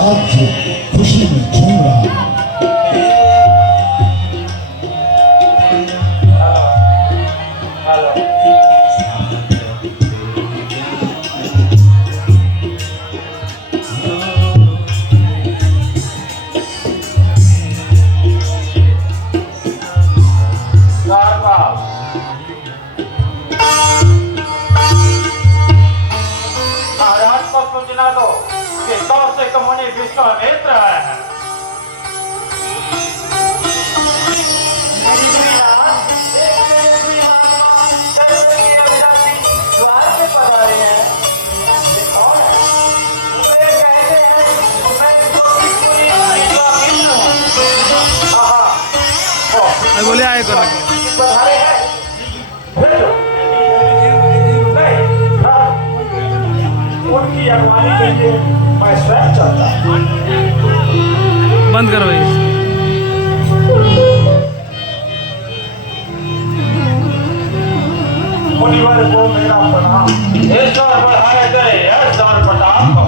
राज्य खुशी में झूम रहा है। नेत्र आया है। बोले आए करो उनकी अगवानी के लिए मैं स्वयं चलता। बंद करो भाई। मुनिवर को मेरा प्रणाम। ईश्वर बढ़ाए गए ईश्वर प्रताप को।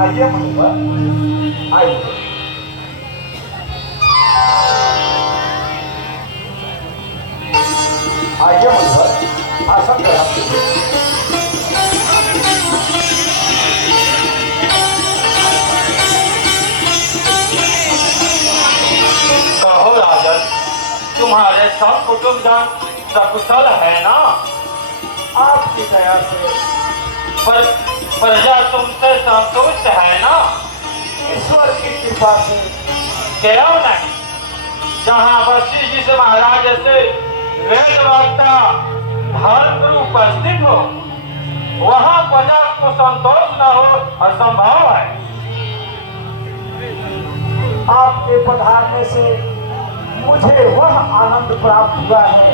आइए मुनिवर, आइए। आइए मुनिवर, आसन ग्रहण। तुम्हारे सब कुटुंबजन सकुशल है ना? आपकी दया से प्रजा तुमसे संतुष्ट है ना? ईश्वर की कृपा से। क्यों नहीं? जहाँ वशिष्ठ जी से महाराज से वेद वक्ता धर्म उपस्थित हो, वहाँ प्रजा को संतोष न हो असंभव है। आपके पधारने से मुझे वह आनंद प्राप्त हुआ है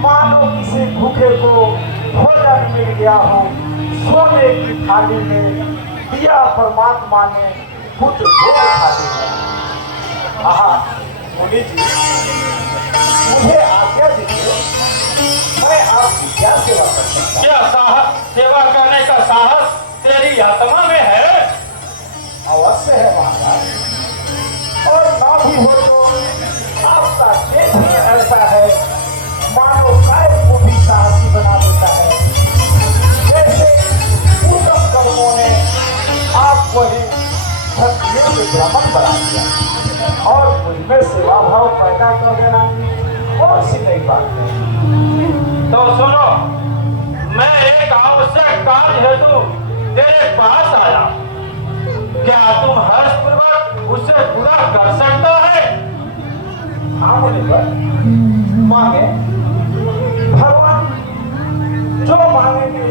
मानो किसी भूखे को भोजन मिल गया हो। सोने की थाली में दिया परमात्मा ने खुद भोग थाली में। मुनि जी, मुझे आज्ञा दीजिए, मैं आपकी क्या सेवा कर सकता हूँ? क्या सेवा करने का साहस तेरी आत्मा में है? अवश्य है महाराज, और ना भी हो तो आपका देश ही ऐसा है मानो काय को भी साहसी बना देता है। जैसे उत्तम कर्मों ने आपको ही क्षत्रियों के ब्राह्मण बना दिया और मुझमें सेवा भाव पैदा कर देना कौन सी नई बात है? तो सुनो, मैं एक आवश्यक कार्य हेतु तेरे पास आया। क्या तुम हर्षपूर्वक उसे पूरा कर सकता है? मांगे भगवान जो मांगेंगे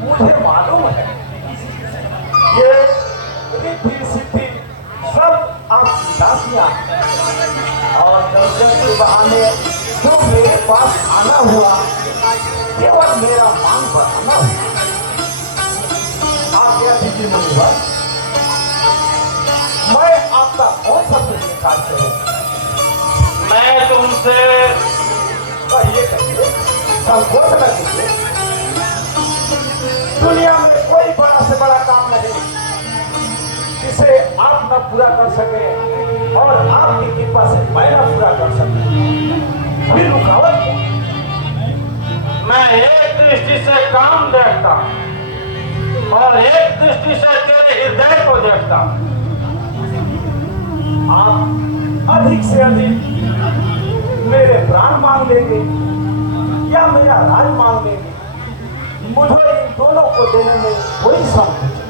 मुझे मालूम है। ये रिद्धि सिद्धि सब आपकी दासियां और दर्शन के बहाने जो मेरे पास आना हुआ केवल मेरा मान बढ़ाना हुआ। आप क्या दीजिए मुनिवर, मैं आपका कौन सा कार्य करूँ? मैं तुमसे कहिए संकोच न कीजिए। दुनिया में कोई बड़ा से बड़ा काम नहीं जिसे आप न पूरा कर सके और आपकी कृपा से मैं न पूरा कर सके। फिर रुकावट क्या? मैं एक दृष्टि से काम देखता और एक दृष्टि से तेरे हृदय को देखता। आप अधिक से अधिक मेरे प्राण मांग लेंगे या मेरा राज मांग लेंगे, मुझे इन दोनों को देने में कोई संकोच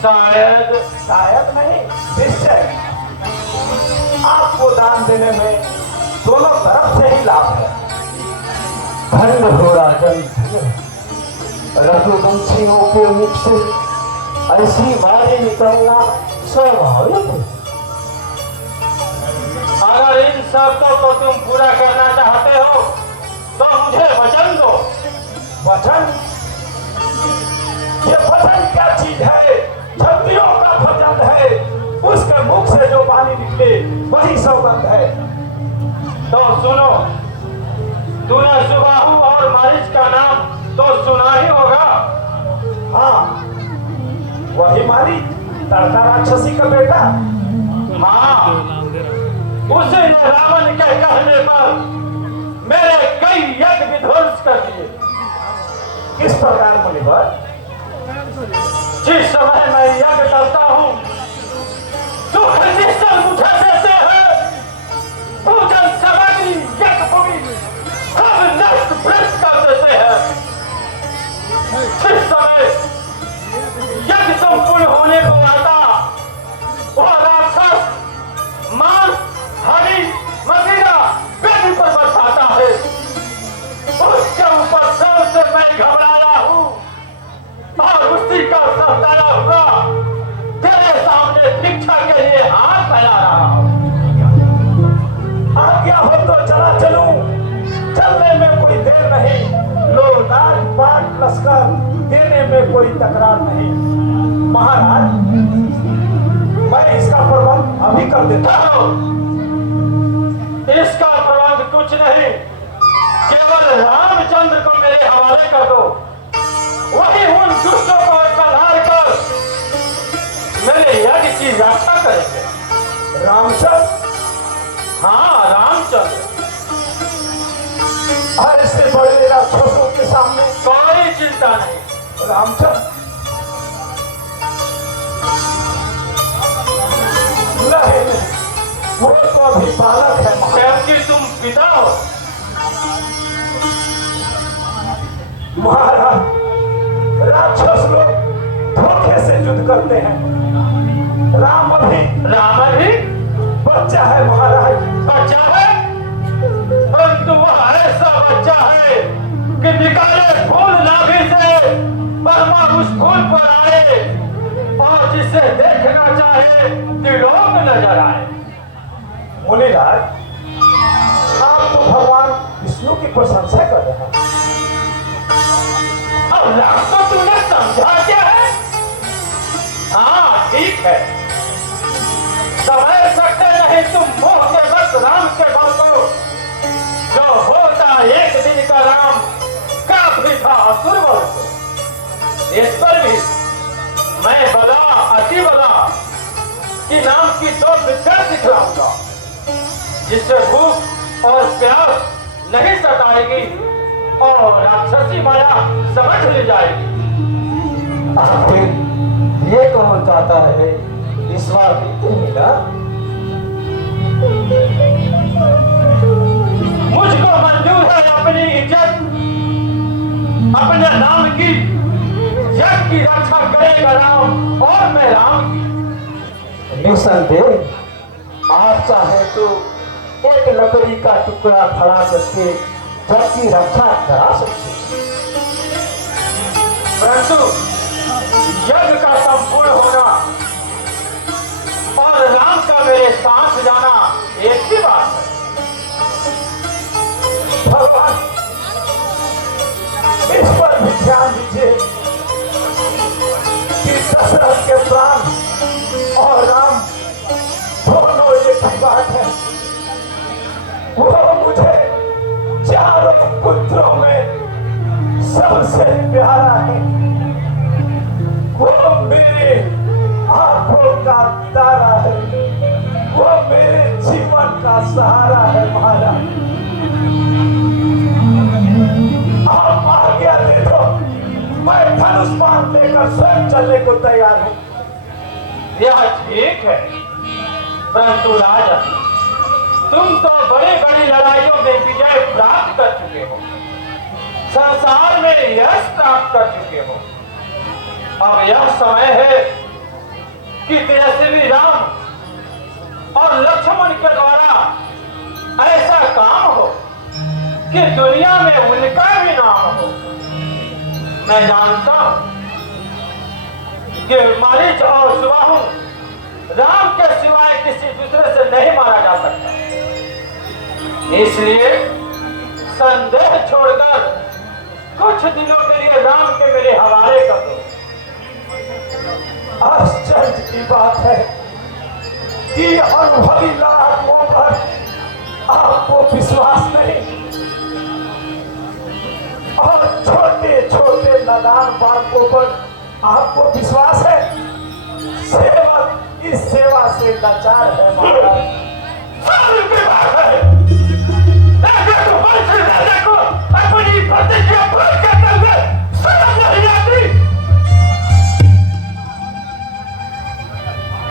शायद नहीं, निश्चय आपको दान देने में दोनों तरफ से ही लाभ है। धन्य हो राजन, रघुवंशियों के मुख से ऐसी बातें निकलना स्वाभाविक है। अगर इन शर्तों को तुम पूरा करना चाहते हो तो मुझे वचन दो। वचन? ये वचन क्या चीज है? क्षत्रियों का वचन है, उसके मुख से जो वाणी निकले वही सौगंध है। तो सुनो, तूने सुबाहु और मारीच का नाम तो सुना ही होगा। हाँ, वही मारीच तड़का राक्षसी का बेटा। हाँ, उसी ने रावण के कहने पर मेरे कई यज्ञ विध्वंस कर दिए। किस प्रकार मुनिवर? जिस समय मैं यज्ञ करता हूँ दुख निश्चल मुझे देते हैं, पूजन सामग्री यज्ञ भूमि सब नष्ट भ्रष्ट कर देते हैं। जिस समय यज्ञ संपूर्ण होने को आता वह राक्षस मांस हरी मदिरा बेटी पर बरसाता है। उसके ऊपर से मैं घबरा रहा हूँ और उसी का सौदाना हुआ तेरे सामने भिक्षा के लिए हाथ फैला रहा हूँ। आज्ञा हो तो चला चलूं, चलने में कोई देर नहीं। लो राज पाट लश्कर देने में कोई तकरार नहीं। महाराज, मैं इसका प्रबंध अभी कर देता हूँ। इसका प्रबंध कुछ नहीं, केवल रामचंद्र को मेरे हवाले कर दो। वही उन दुष्टों को संहार कर मेरे यज्ञ की रक्षा करेंगे। रामचंद्र? हाँ, रामचंद्र। और इससे बड़े राक्षसों के सामने कोई चिंता नहीं। रामचंद्र नहीं, वो तो अभी बालक है। क्योंकि तुम पिता हो। महाराज, राक्षस लोग धोखे से युद्ध करते हैं। राम अभी बच्चा है महाराज। बच्चा है, परंतु वह ऐसा बच्चा है कि निकाले फूल नाभि से परमा उस फूल पर आए और जिसे देखना चाहे त्रिलोक नजर आए। मुनिराज, आप तो भगवान विष्णु की प्रशंसा कर रहे हैं। अब राम को तूने समझा क्या है? हाँ, ठीक है, समझ सकते नहीं तुम मोह के बस राम के बल को। जो होता एक दिन का राम काफी था असुर बल को। इस पर भी मैं बड़ा अति बड़ा कि नाम की दो विद्या सिखलाऊंगा जिससे भूख और प्यास नहीं सताएगी और राक्षसी माया समझ ली जाएगी। आखिर ये कौन चाहता है ईश्वर मिला? मुझको मंजूर है अपनी इज्जत, अपने नाम की जग की रक्षा करेगा राम और मैं राम की। निसंदेह आप चाहे तो एक लकड़ी का टुकड़ा खड़ा करके जग की रक्षा करा सकते, परंतु यज्ञ का संपूर्ण होना और राम का मेरे साथ जाना एक ही बात है। भगवान इस पर भी ध्यान दीजिए कि दशरथ के प्राण और राम दोनों एक ही बात है। वो मुझे चारों पुत्रों में सबसे प्यारा है। वो मेरे आंखों का तारा है, वो मेरे जीवन का सहारा है। महाराज, आप आज्ञा दे दो, मैं धनुष बाण लेकर स्वयं चलने को तैयार हूँ। यह ठीक है, परंतु राजा तुम तो बड़ी बड़ी लड़ाइयों में विजय प्राप्त कर चुके हो, संसार में यश प्राप्त कर चुके हो। अब यह समय है कि तेजस्वी राम और लक्ष्मण के द्वारा ऐसा काम हो कि दुनिया में उनका भी नाम हो। मैं जानता हूं कि मारीच और सुबाहु राम के सिवाय किसी दूसरे से नहीं मारा जा सकता, इसलिए संदेह छोड़कर कुछ दिनों के लिए राम के मेरे हवाले कर दो। आश्चर्य की बात है कि अनुभवी लाखों पर आपको विश्वास नहीं और छोटे छोटे नादान बालकों पर आपको विश्वास है। सेवक इस सेवा से लाचार है महाराज। अपनी प्रतिज्ञा पूरी करते हुए शर्म नहीं आती?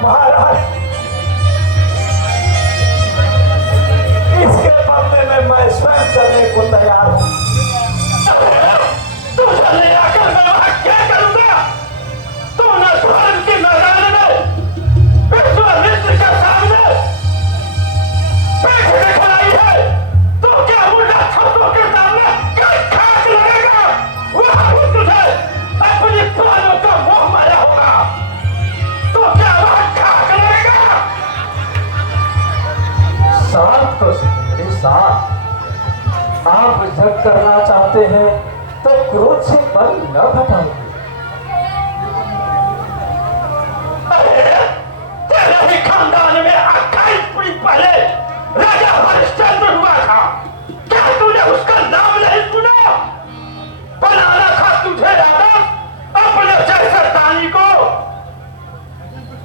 महाराज इसके बदले में मैं स्वयं चलने को तैयार हूं। तू चलने आकर मैं वहां क्या करूंगा? तू न धर्म के मैदान में विश्वामित्र के सामने पीठ दिखाई है, तो क्या मुंडा छतों के सामने कहीं खाक लगेगा? वहां भी तुझे अपनी प्राणों का मोह माया होगा, तो क्या वहां खाक लगेगा? शांत तो सिकंदरी शांत। आप जब करना चाहते हैं तो क्रोध से बल न घटाओ। तेरे ही खानदान में 28 पीढ़ी पहले राजा हरिश्चंद्र हुआ था, क्या तूने उसका नाम नहीं सुना? बनाना था तुझे राजा अपने जैसे दानी को,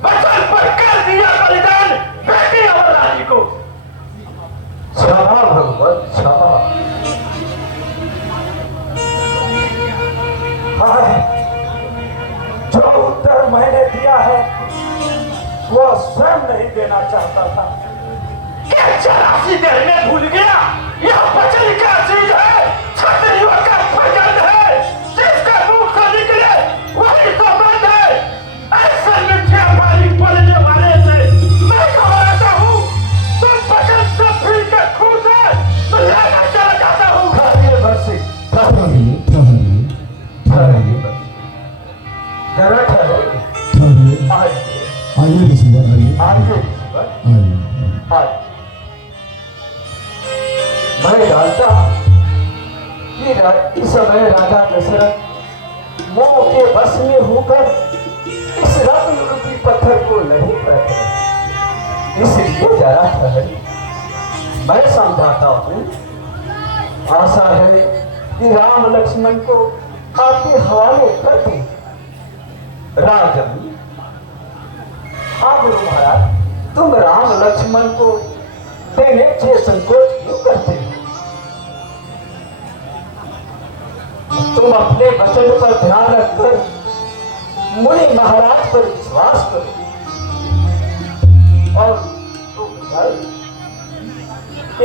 वचन पर कर दिया बलिदान बेटी और रानी को। क्षमा भगवत क्षमा। जो उत्तर मैंने दिया है वो स्वयं नहीं देना चाहता था। क्या 84 देर में भूल गया? यह वचन क्या चीज है? क्षत्रियों का वचन है, जिसका मुख से निकले वही संबंध है। ऐसे मिथ्या बारी बोलने वाले से मैं घबराता हूँ। तुम वचन से फिर के खून से तो लेकर चला जाता हूँ। ठहरिए बरसी, ठहरिए ठहरिए ठहरिए बरसी, जरा ठहरिए। ठहरिए। आइए आइए रिसीवर आइए आइए रिसीवर, आइए। आइए। मैं जानता कि इस समय राजा दशरथ मोह के वश में होकर इस रत्न रूपी पत्थर को नहीं कर रहे, इसलिए जरा ठहरिए। मैं समझाता हूँ। आशा है कि राम लक्ष्मण को आपके हवाले कर दूं। राजन, हाँ गुरु महाराज, तुम राम लक्ष्मण को देने से संकोच क्यों करते हो? तुम अपने वचन पर ध्यान रखकर मुनि महाराज पर विश्वास करो और तुम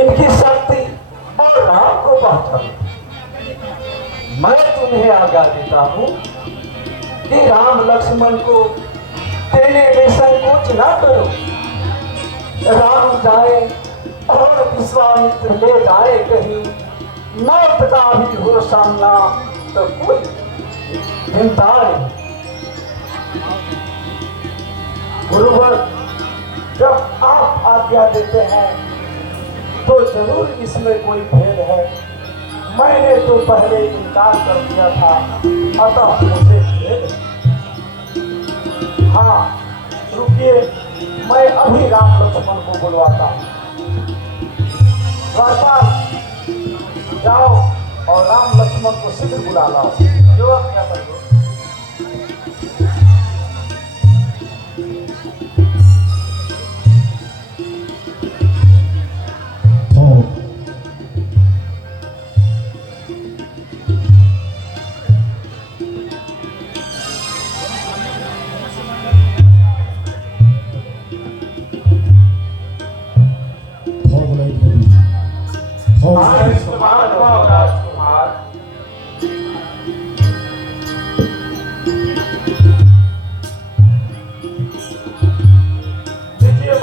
इनकी शक्ति और राम को पहचानो। मैं तुम्हें आज्ञा देता हूं कि राम लक्ष्मण को देने में संकोच ना करो। राम जाए और विश्वामित्र ले जाए कहीं, मौत का भी हो सामना तो कोई चिंता नहीं। गुरुवर, जब आप आज्ञा देते हैं तो जरूर इसमें कोई भेद है। मैंने तो पहले इनकार कर दिया था, अतः मुझे भेद। हाँ रुकिए, मैं अभी राम लक्ष्मण को बुलवाता हूँ। द्वारपाल, जाओ और राम लक्ष्मण को शीघ्र बुला लाओ। जो आज्ञा करो।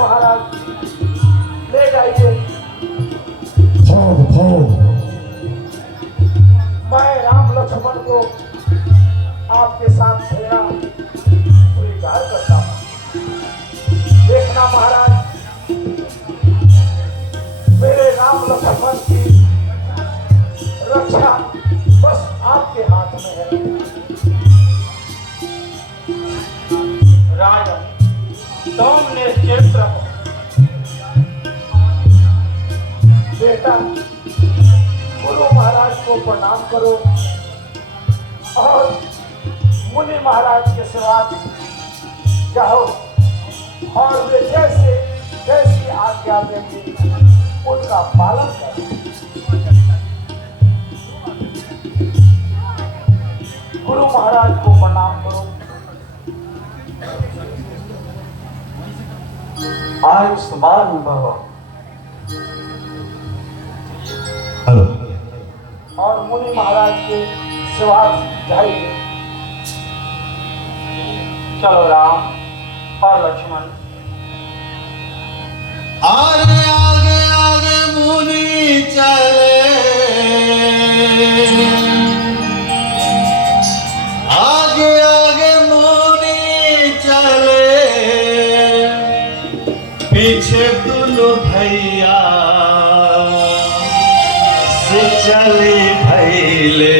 महाराज ले जाइए। मैं राम लक्ष्मण को आपके साथ फेरा स्वीकार करता हूँ। देखना महाराज, मेरे राम लक्ष्मण की रक्षा बस आपके हाथ में है। राजन, तुम निश्चित रहो। बेटा, गुरु महाराज को प्रणाम करो और मुनि महाराज के सिवा जाओ और वे जैसे जैसी आज्ञा देंगे उनका पालन करो। गुरु महाराज को प्रणाम करो। आयुष्मान भव। हेलो और मुनि महाराज के सेवा जाइए। चलो राम और लक्ष्मण। आगे आगे आगे मुनि चले, आगे आगे मुनि चले, पीछे दुनु भैया से चली भैले।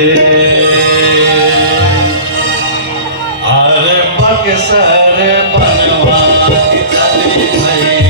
अरे बक्सर बनवा चली भैया।